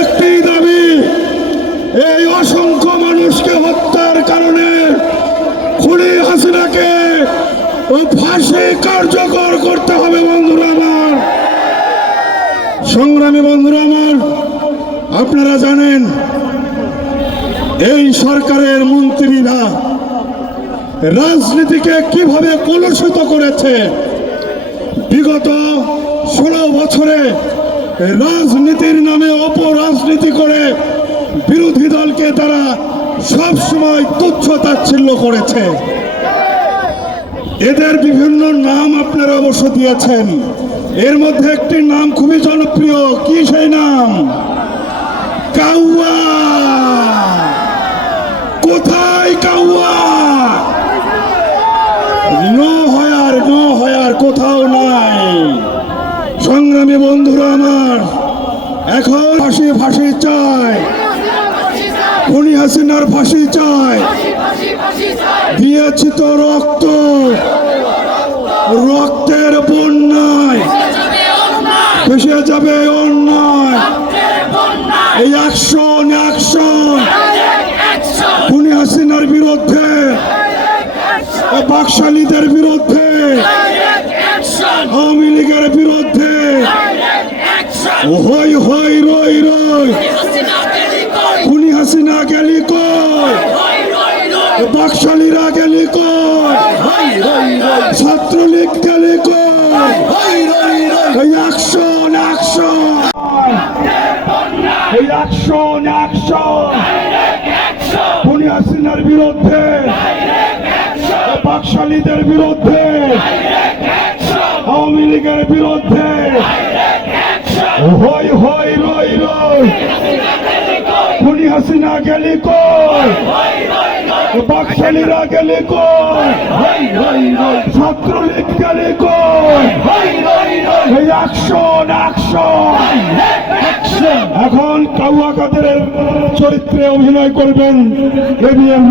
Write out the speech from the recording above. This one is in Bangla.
একটি দাবি, এই অসংখ্য মানুষকে হত্যার কারণে খুনি হাসিনাকে ও ফাঁসি কার্যকর করতে হবে বন্ধুরা আমার। সংগ্রামী বন্ধুরা আমার, আপনারা জানেন, এই সরকারের মন্ত্রীরা রাজনীতিকে কীভাবে কলুষিত করেছে, বিগত ষোলো বছরে রাজনীতির নামে করে বিরোধী দলকে তারা সব সময় তুচ্ছ তাচ্ছিল্য করেছে। এদের বিভিন্ন নাম আপনারা অবশ্য দিয়েছেন। এর মধ্যে একটি নাম খুবই জনপ্রিয়। কি সেই নাম? কাউয়া। কোথায় কাউয়া? ন হয় আর ন হয় কোথাও নাই। সংগ্রামী বন্ধুরা আমার, এখন ফাঁসি ফাঁসি চায় খুনি হাসিনার ফাঁসি চায়। দিয়েছি তো রক্ত। রক্তের বন্যায়। ভেসে যাবে অন্যায়। এই অ্যাকশন অ্যাকশন। খুনি হাসিনার বিরুদ্ধে। বাকশালীদের বিরুদ্ধে। আওয়ামী লীগের বিরুদ্ধে। হই হই রই রই। খুনি হাসিনা গেলি কই গেলি কই গেলি কই এই হাসিনার বিরুদ্ধে। বাকশালীদের বিরুদ্ধে। আওয়ামী লীগের বিরুদ্ধে। হই হই, রই রই। খুনি হাসিনা গেলি কই? বাকশালীরা গেলি কই? ছাত্রলীগ গেলি কই? এই অ্যাকশন অ্যাকশন এখন কাউয়া কাদের চরিত্রে অভিনয় করবেন এবিএম